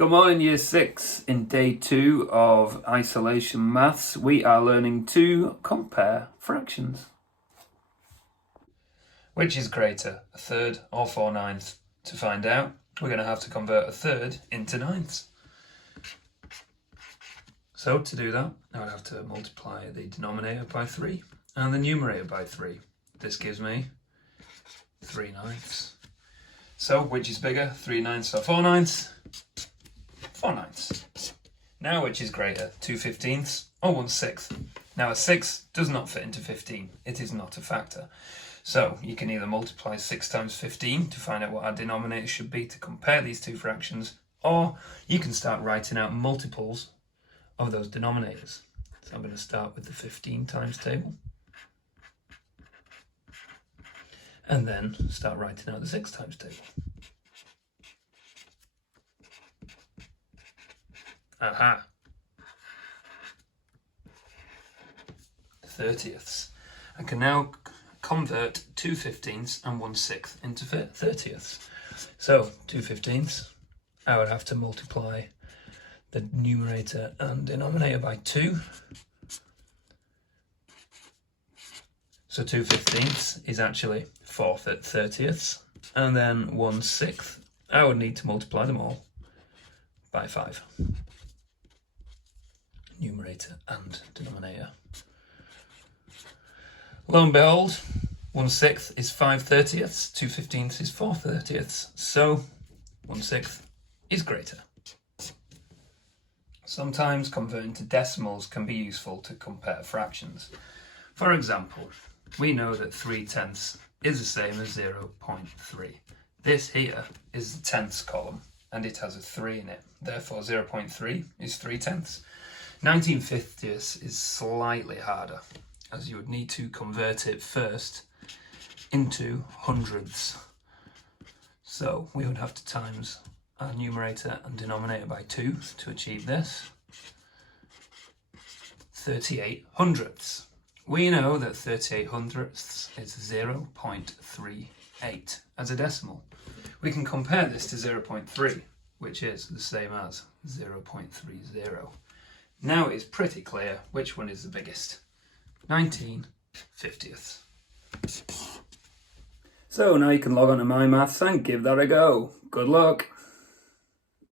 Good morning, Year 6. In day 2 of isolation maths, we are learning to compare fractions. Which is greater, a third or 4/9? To find out, we're going to have to convert a third into ninths. So to do that, I would have to multiply the denominator by 3 and the numerator by 3. This gives me 3/9. So which is bigger, 3/9 or 4/9? 4/9. Now which is greater, 2/15 or 1/6? Now a 6 does not fit into 15. It is not a factor. So you can either multiply 6 times 15 to find out what our denominator should be to compare these two fractions, or you can start writing out multiples of those denominators. So I'm going to start with the 15 times table and then start writing out the 6 times table. Aha! 30ths. I can now convert 2/15 and 1/6 into 30ths. So 2/15, I would have to multiply the numerator and denominator by 2. So 2/15 is actually 4/30ths, and then 1/6, I would need to multiply them all by 5. Numerator and denominator. Lo and behold, 1/6 is 5/30ths, 2/15 is 4/30ths, so 1/6 is greater. Sometimes converting to decimals can be useful to compare fractions. For example, we know that 3/10 is the same as 0.3. This here is the tenths column, and it has a 3 in it. Therefore, 0.3 is 3/10. 19/50ths is slightly harder, as you would need to convert it first into hundredths. So we would have to times our numerator and denominator by 2 to achieve this. 38 hundredths. We know that 38 hundredths is 0.38 as a decimal. We can compare this to 0.3, which is the same as 0.30. Now it is pretty clear which one is the biggest. 19/50ths. So now you can log on to My Maths and give that a go. Good luck!